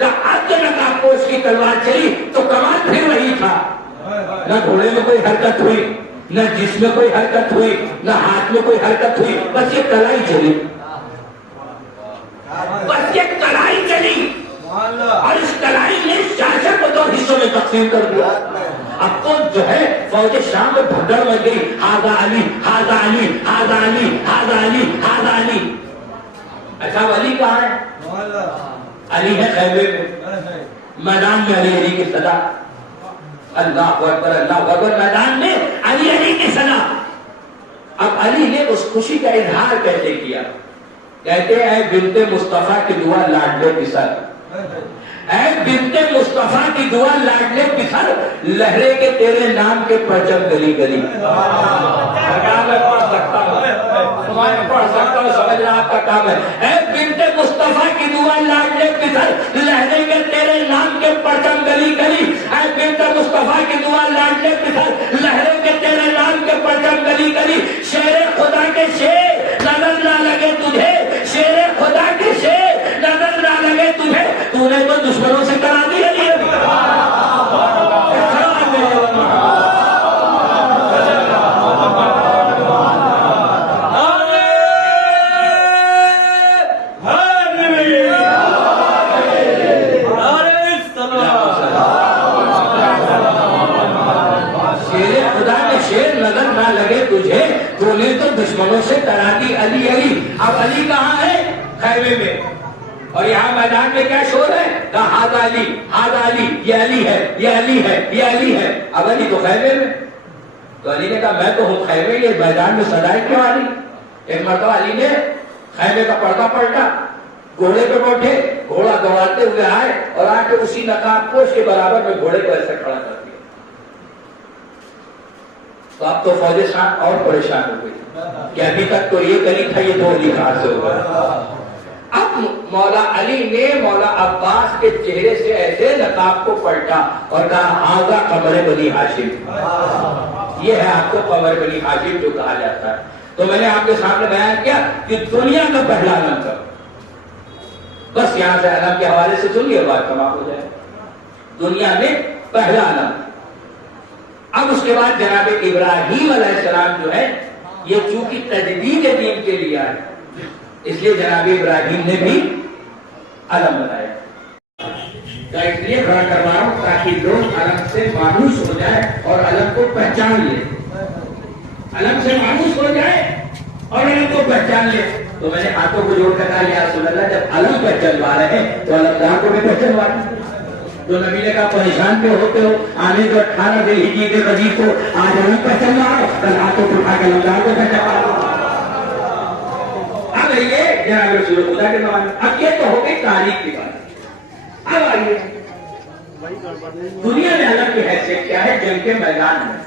اب جو نقاب پوش کی تلوار چلی تو کمال پھر وہی تھا. نہ گھوڑے میں کوئی حرکت ہوئی, نہ جسم میں کوئی حرکت ہوئی, نہ ہاتھ میں کوئی حرکت ہوئی, بس یہ کلائی چلی. بس یہ کلائی چلی اور اس کلائی نے شاہشاہ کو 2 حصوں میں تقسیم کر دیا. اب تو جو ہے فوج شام میں بھگڑ مچ گئی. ہاذا علی, ہاذا علی, ہاذا علی, ہاذا علی, ہاذا علی. اچھا علی کہاں ہے؟ علی ہے خیمے میں, میدان میں علی علی کی صدا. اللہ اکبر, اللہ اکبر. میدان میں علی علی کی صدا. اب علی نے اس خوشی کا اظہار کیسے کیا؟ کہتے اے بنت مصطفیٰ کی دعا لاڈلے پسر, اے بنت مصطفیٰ کی دعا لاڈلے پسر, لہرے کے تیرے نام کے پرچم گلی گلی. میں پڑھ سکتا ہوں, پڑھ سکتا ہوں, سمجھنا آپ کا کام ہے. اے بنت مصطفیٰ کی دعا لاڈلے پسر, لہرے کے تیرے نام کے پرچم گلی گلی. اے بنت مصطفیٰ کی دعا لاڈلے پسر, لہرے کے تیرے نام کے پرچم گلی گلی. شیر خدا کے شیر نظر نہ لگے تجھے, شیر خدا کے شیر نظر نہ لگے تجھے, تو نے تو دشمنوں سے کرا دی ہے. دشمنوں سے کرا دی علی علی. اب علی کہاں ہے؟ خیمے میں. اور یہاں میدان میں کیا شور ہے؟ کہا ہاذا علی, ہاذا علی, یہ علی ہے, یہ علی ہے, یہ علی ہے. اب علی تو خیمے میں. تو علی نے کہا میں تو ہوں خیمے, یہ میدان میں صدائے کیوں آ رہی؟ ایک مرتبہ علی نے خیمے کا پردہ پلٹا, گھوڑے پہ بیٹھے, گھوڑا دوڑاتے ہوئے آئے اور آ کے اسی نقاب پوش کے برابر میں گھوڑے کو ایسے کھڑا کر دیا. تو اب تو فوج شاہ اور پریشان ہو گئی کہ ابھی تک تو یہ گلی تھا, یہ 2 علی کہاں سے ہو گیا. اب مولا علی نے مولا عباس کے چہرے سے ایسے نقاب کو پلٹا اور کہا ہاذا قمر بنی ہاشم, یہ ہے آپ کو قمر بنی ہاشم جو کہا جاتا ہے. تو میں نے آپ کے سامنے بیان کیا کہ دنیا کا پہلا علم تھا. بس یہاں سے علم کے حوالے سے سنیے, بات تمام ہو جائے. دنیا میں پہلا علم. اب اس کے بعد جناب ابراہیم علیہ السلام جو ہے یہ چونکہ تجدید دین کے لیے آئے, اس لیے جناب ابراہیم نے بھی علم بنایا. اس لیے کھڑا کروا رہا ہوں تاکہ لوگ علم سے مانوس ہو جائے اور علم کو پہچان لے. علم سے مانوس ہو جائے اور علم کو پہچان لے. تو میں نے ہاتھوں کو جوڑ کر کہا یا رسول اللہ, جب علم پہچانوا رہے ہیں تو علمدار کو بھی پہچانوا رہے ہیں. تو نبی نے کہا پریشان کیوں ہوتے ہو, آنے جو 18 ذی الحجہ کے غریب کو آج علم پہچانوا رہا ہو, کل ہاتھوں کو اٹھا کے علمدار کو پہچانوا رہا ہو. اب یہ جناب رسول خدا کے زمانے. اب یہ تو ہو گئی تاریخ کی بات. اب آئیے دنیا میں علم کی حیثیت کیا ہے جنگ کے میدان میں.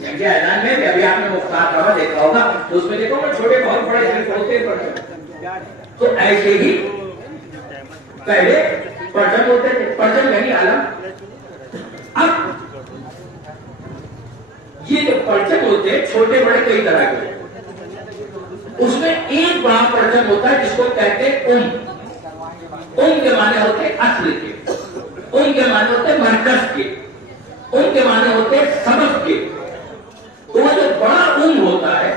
جنگ کے میدان میں ابھی آپ نے مختار کعبہ دیکھا ہوگا تو اس میں دیکھو گا چھوٹے بہت بڑے ہوتے پڑتے. تو ایسے ہی پہلے پرچم ہوتے تھے, پرچم نہیں علم. اب یہ جو پرچم ہوتے ہیں چھوٹے بڑے کئی طرح کے, اس میں ایک بڑا پرچم ہوتا ہے جس کو کہتے ہیں ام کے معنی ہوتے ہیں اصل کے, ام کے معنی ہوتے ہیں مرکز کے, ام کے معنی ہوتے ہیں سبب کے. تو وہ جو بڑا ام ہوتا ہے,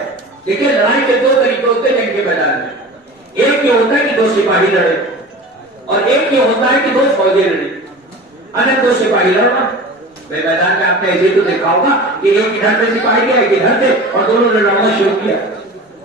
دیکھیں لڑائی کے 2 طریقے ہوتے ہیں جنگ کے میدان میں. ایک یہ ہوتا ہے کہ 2 سپاہی لڑے اور ایک یہ ہوتا ہے کہ 2 فوجیں لڑے. اگر 2 سپاہی لڑا میدان میں آپ نے ایسے تو دیکھا ہوگا کہ ایک ادھر سے سپاہی گیا, ایک ادھر سے, اور دونوں نے لڑنا شروع کیا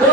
2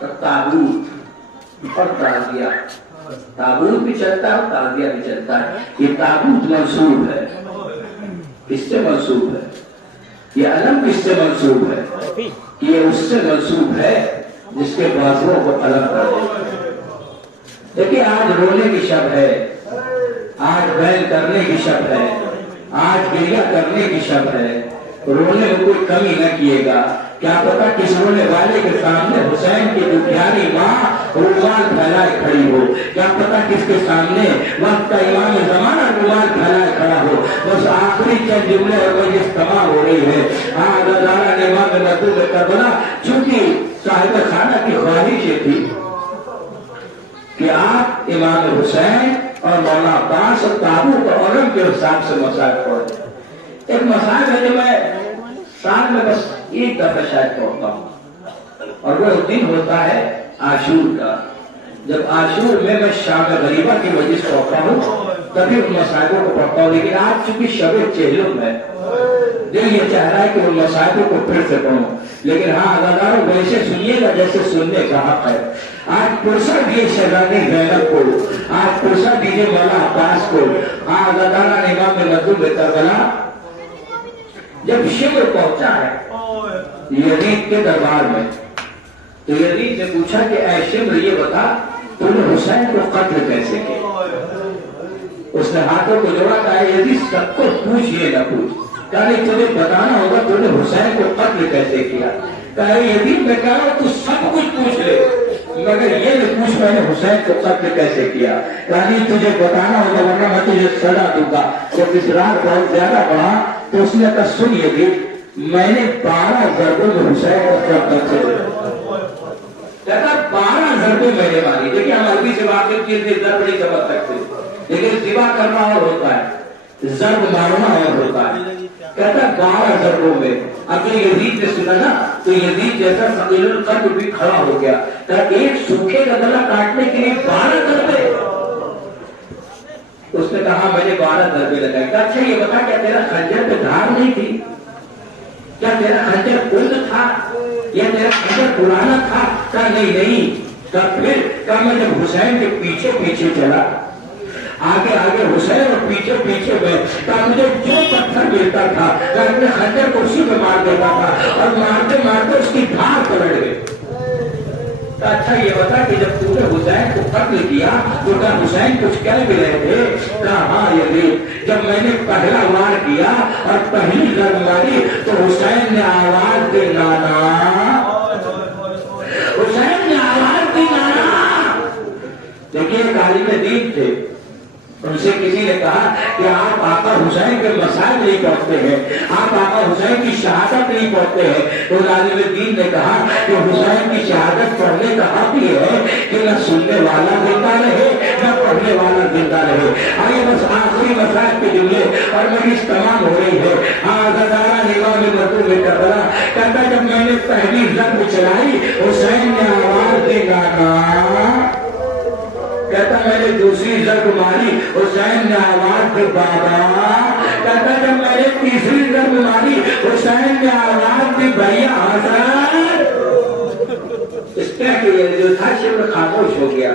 تو تابوت اور تعزیہ، تابوت بھی چلتا ہے اور تعزیہ بھی چلتا ہے. یہ تابوت منسوب ہے، کس سے منسوب ہے؟ یہ علم کس سے منسوب ہے؟ یہ اس سے منسوب ہے جس کے بازوؤں کو علم کر دے. دیکھیے آج رونے کی شب ہے، آج بیل کرنے کی شب ہے، آج گریہ کرنے کی شب ہے. رونے میں کوئی کمی نہ کیے گا. کیا پتا کس رونے والے کے سامنے حسین کی جو پیاری ماں رومال پھیلائے کھڑی ہو. کیا پتا کس کے سامنے وقت کا امام زمانہ رومال پھیلائے کھڑا ہو. بس آخری چند جملے اور مجلس تمام ہو رہی ہے. ہاں رضالہ نے امام مطلوب کربلا چونکہ صاحب خانہ کی خواہش یہ تھی کہ آپ امام حسین اور مولانا عباس اور تابوت اور علم کے حساب سے مسائل پڑھیں. ایک مسائل ہے جو میں سال میں بس ایک دفعہ شاید پڑھتا ہوں، اور وہ دن ہوتا ہے عاشور کا. جب عاشور میں شام غریبہ کی مجلس پڑھتا ہوں تبھی ان مسائلوں کو پڑھتا ہوں. لیکن آج چونکہ شب چہلم ہے، دل یہ چاہ رہا ہے کہ ان مسائلوں کو پھر سے پڑھوں. لیکن ہاں عزیزانو ویسے سنیے گا جیسے سننے کا حق ہے. آج پرسہ دیے شہزادی زینب کو، آج پرسہ دیجیے مولانا عباس کو. ہاں عزیزانہ امام مطلوب کربلا جب شمر پہنچا ہے یزید کے دربار میں تو یزید نے پوچھا کہ اے شمر یہ بتا تم نے حسین کو قتل کیسے کیا؟ اس نے ہاتھوں کو جوڑا کہا یزید سب کو پوچھ یہ نہ پوچھ، کہا نہیں تمہیں بتانا ہوگا تم نے حسین کو قتل کیسے کیا. کہا یزید میں کہہ رہا ہوں تو سب کچھ پوچھ لے مگر یہ نہ پوچھ میں نے حسین کو قتل کیسے کیا. کہا نہیں تجھے بتانا ہوگا ورنہ میں تجھے سزا دوں گا. جب اسرار بہت زیادہ بڑھا تو اس نے کہا سن یزید میں نے 12 ضربوں میں حسین کو قتل سے کہتا 12 ضربیں میں نے ماری. دیکھیں ہم عربی سے واقف چیز سے ضرب نہیں سمجھ سکتے، لیکن ذبح کرنا اور ہوتا ہے، ضرب مارنا اور ہوتا ہے. کہتا 12 ضربوں میں. اب جو یزید نے سنا نا تو یزید جیسا ثقیل القلب بھی کھڑا ہو گیا. کہا ایک سوکھے کا گلا کاٹنے کے لیے 12 ضربے. اس نے کہا میں نے 12 ضربے لگائے. کہا اچھا یہ بتا کیا تیرا خنجر پہ دھار نہیں تھی؟ کیا تیرا خنجر کلد تھا یا تیرا خنجر پرانا تھا؟ کہا نہیں. کہا پھر؟ کہا میں جب حسین کے پیچھے پیچھے چلا، آگے آگے حسین اور پیچھے پیچھے میں، کہا مجھے جو پتھر ملتا تھا میں اپنے خنجر کو اسی میں مار دیتا تھا اور مارتے مارتے اس کی دھار پلٹ گئی. اچھا یہ بتا کہ جب تم نے حسین کو قتل کیا تو کہا حسین کچھ کہہ بھی رہے تھے؟ کہا ہاں یزید جب میں نے پہلا وار کیا اور پہلی ضرب ماری تو حسین نے آواز دی نانا، حسین نے آواز دی نانا. دیکھیے ایک عالم دین تھے، ان سے کسی نے کہا کہ آپ آقا حسین کے مسائل نہیں پڑھتے ہیں، آپ آقا حسین کی شہادت نہیں پڑھتے ہیں. تو عالم دین نے کہا کہ حسین کی شہادت پڑھنے کا حق یہ ہے کہ نہ سننے والا زندہ رہے نہ پڑھنے والا زندہ رہے. آئیے بس آخری مسائل کے جملے اور مجلس تمام ہو رہی ہے. ہاں غزالہ امام مطلوب کربلا کہتا جب میں نے پہلی ضرب چلائی حسین نے آواز دی نانا. کہتا میں نے دوسری ضرب ماری حسین نے آواز دی بابا. کہتا جب میں نے تیسری ضرب ماری حسین نے آواز دی بھیا حسن. اس طرح کے جو تھا شمر خاموش ہو گیا.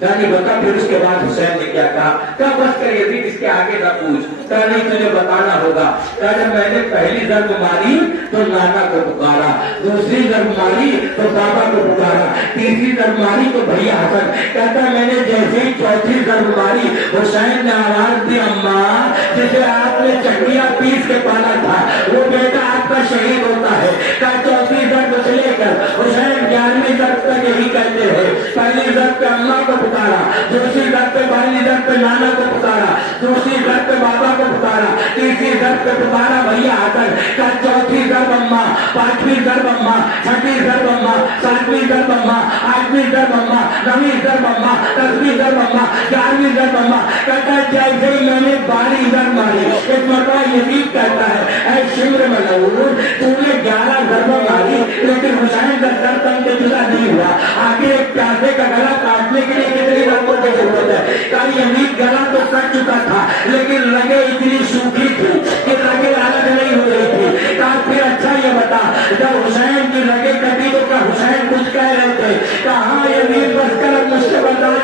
کہا نہیں بتا پھر اس کے بعد حسین نے کیا کہا؟ کہا بس کر یزید اس کے آگے نہ پوچھ. کہا نہیں تجھے بتانا ہوگا. کہا جب میں نے پہلی ضرب ماری تو نانا کو پکارا، دوسری ضرب ماری تو بابا کو پکارا، تیسری ضرب ماری تو بھیا حسن. کہتا میں نے جیسے ہی چوتھی ضرب ماری حسین نے آواز دی اماں جسے آپ نے چکیا پیس کے پالا تھا وہ بیٹا آپ کا شہید ہوتا ہے. کہا چوتھی ضرب سے لے کر حسین 11ویں ضرب تک یہی کہتے ہیں. پہلی ضرب پہ اماں کو پکارا، دوسری ضرب پہ پہلی ضرب پہ نانا کو پکارا، دوسری ضرب پہ بابا کو پکارا، تیسری ضرب پہ پکارا بھیا حسن. کہا چوتھی ضرب اماں، پانچویں ضرب اماں، چھٹی ضرب اماں، ساتویں ضرب اماں، آٹھویں ضرب اماں، نویں ضرب اماں، 10ویں ضرب اماں، 11ویں ضرب اماں. کہتا جیسے ہی میں نے 12 ضرب ماری. ایک مرتبہ یزید کہتا ہے اے شمر ملعون تو نے 11 ضرب ماری لیکن حسین کا سر تن سے جدا نہیں ہوا. آگے ایک پیاسے کا گلا کاٹنے کے لیے کتنی ضربوں کی ضرورت ہے؟ کہا یزید گلا تو کٹ چکا تھا لیکن رگیں اتنی سوکھی تھی کہ رگیں الگ نہیں ہو رہی تھی. کہا پھر اچھا یہ بتا جب حسین کی رگیں کٹی تو کیا حسین کچھ کہہ رہے تھے؟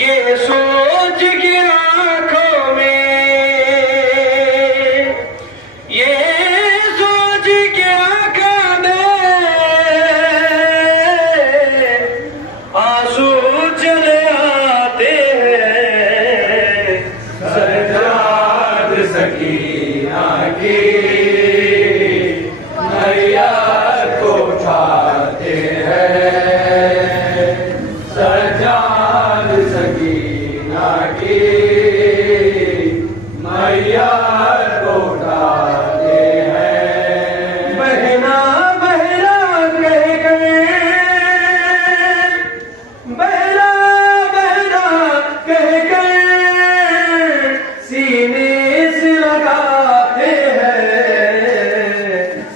یہ سوچ کے آنکھوں میں، یہ سوچ کے آنکھوں میں آنسو چلے آتے ہیں، سجاد سکینہ کی نیا کو اٹھاتے ہیں، سجاد سکینہ کی نیا کو اٹھاتے ہیں۔ بہنا بہنا کہہ گئے، بہنا بہنا کہہ گئے، سینے سے لگاتے ہیں،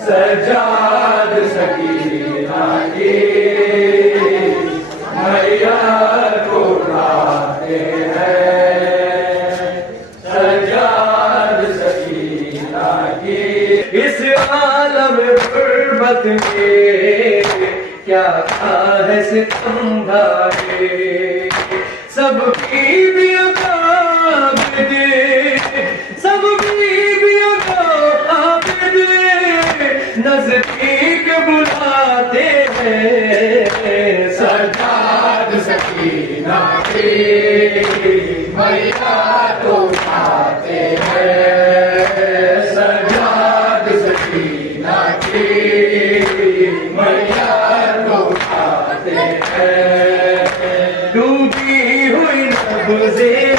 سجاد سکینہ کی نیا کو اٹھاتے ہیں، سجاد سکینہ کی۔ اس عالم غربت میں کیا تھا ہے ستم ڈھائے، سب بیویوں کا عابد، سب بیویوں کا عابد نزدیک بلاتے ہیں، سجاد سکینہ کی نیا کو اٹھاتے ہیں، سجاد سکینہ کی نیا کو اٹھاتے ہیں۔ ڈوبی ہوئی نبضیں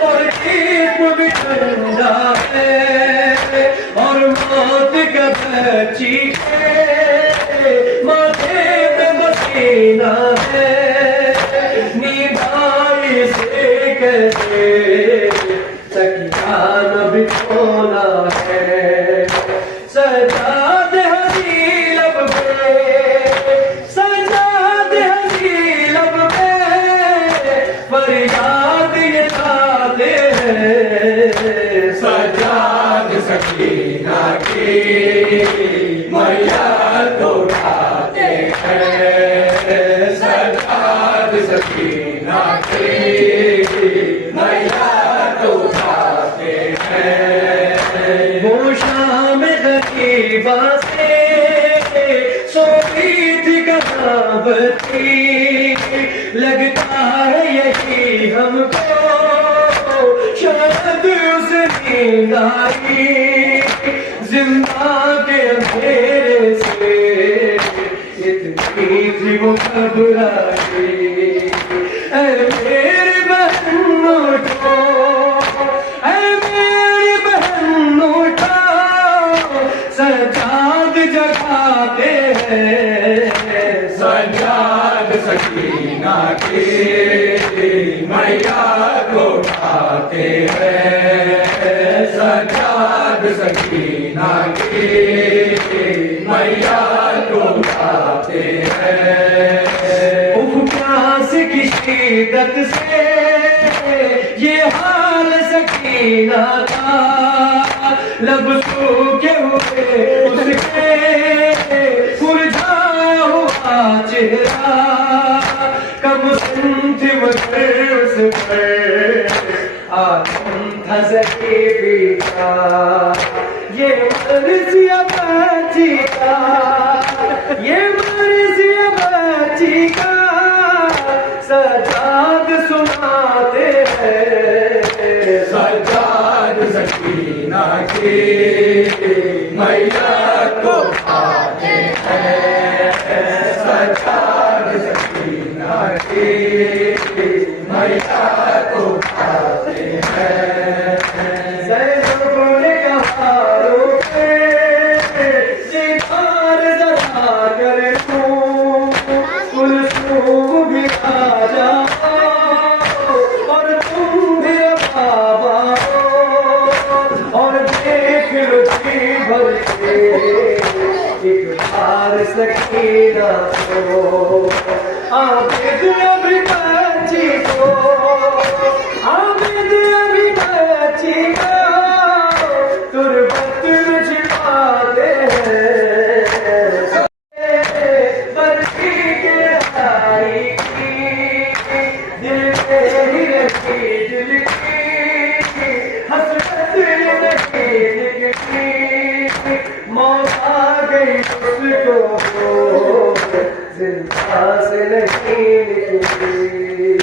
اور جسم بھی ٹھنڈا ہے، اور موت کا در چیخے ماتھے میں پسینہ ہے، نیند آئی سے کیسے سکینہ بھی کھونا ہے، سجاد ہنسی لب پہ، سجاد ہنسی لب پہ فریاد یہ گاتے ہیں، سجاد سکینہ کی نیا کو اٹھاتے ہیں، سجاد سکینہ کی نیا کو اٹھاتے ہیں۔ وہ شام غریبا سے سوئی تھی کہاں بتی، لگتا ہے یہی ہم کو شاید اس نیند آئی، زندہ کے اندھیرے سے اتنی تھی وہ گھبرائی، اے میری بہن اٹھو، اے میری بہن اٹھو، سجاد جگاتے ہیں، سجاد سکینہ کی نیا کو اٹھاتے ہیں، سجاد سکینہ کی نیا کو اٹھاتے ہیں۔ اف پیاس کی شدت سے یہ حال سکینہ کا، لب سوکھے ہوئے اس کے مرجھایا ہوا چہرہ، کم سن تھی مگر اس پر آدم تھا زکیبی کا، یہ مرضی بچی کا، یہ مرضی بچی کا، سجاد سناتے ہیں، سجاد سکینہ کی نیا کو اٹھاتے ہیں، سجاد سکینہ کی نیا کو اٹھاتے ہیں۔ زینب نے کہا رو کے سکار ذرا کر لوں، کلثوم بھی آ جاؤ اور تم بھی بابا، اور دیکھ لو جی بھر کے ایک بار سکینہ کو، عابد ابھی بچی کو، عابد ابھی بچی کو تربت میں چھپاتے ہیں، برقی دل پاس نہیں نکلی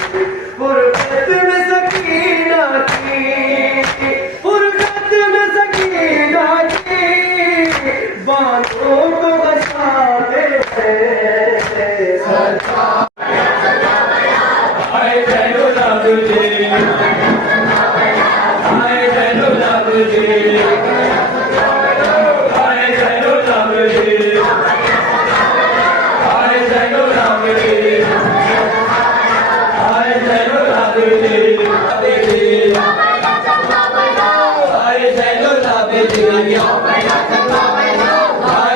فرقت میں سکینہ کی فرقت میں سکینہ کی باتوں کو بچاتے ہیں آئے زینو العابدین آئے زینو العابدین آئے زینو العابدین آئے زینو العابدین آئے زینو العابدین آئے زینو العابدین آئے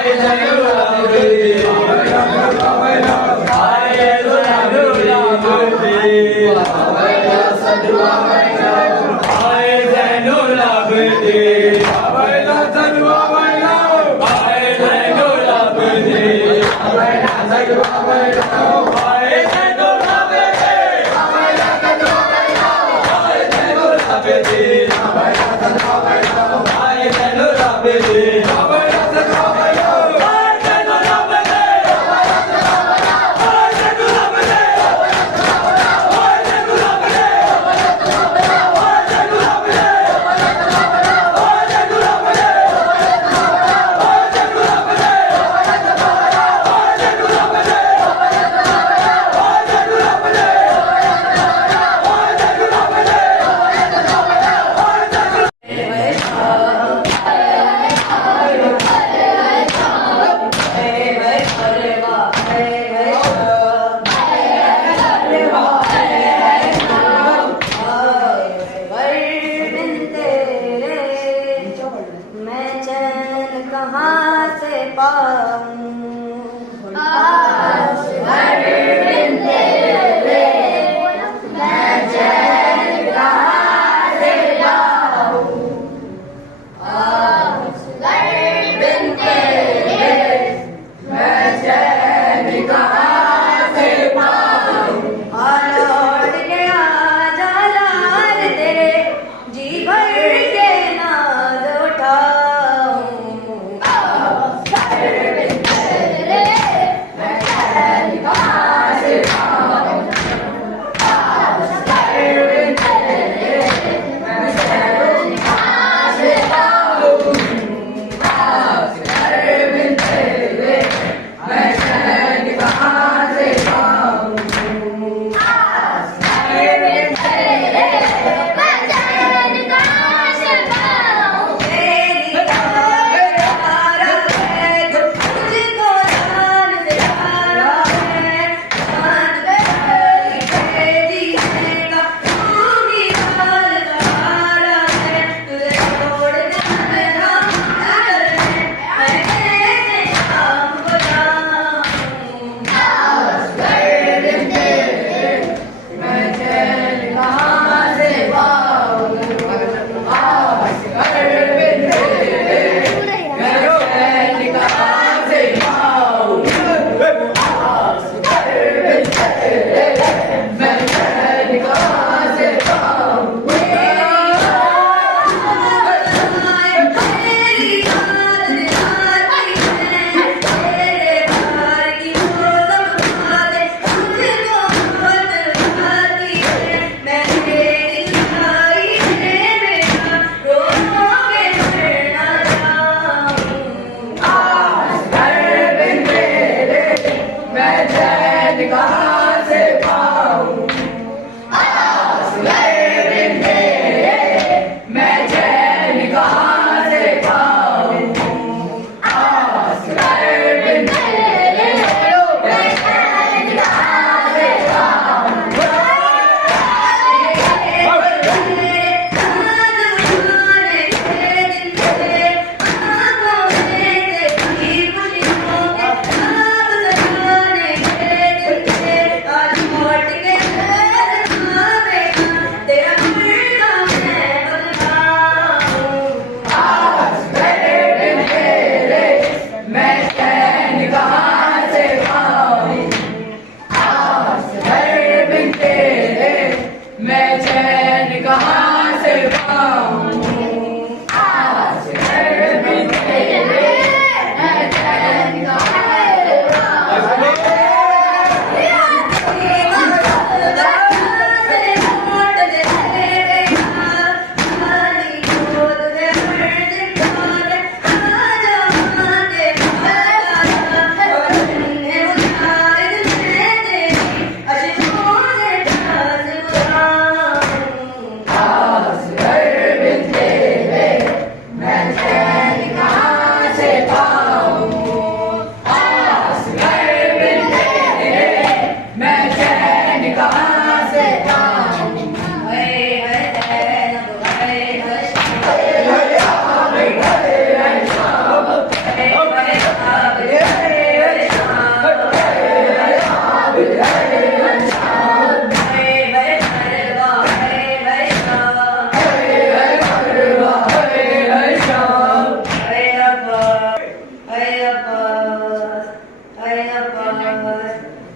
زینو العابدین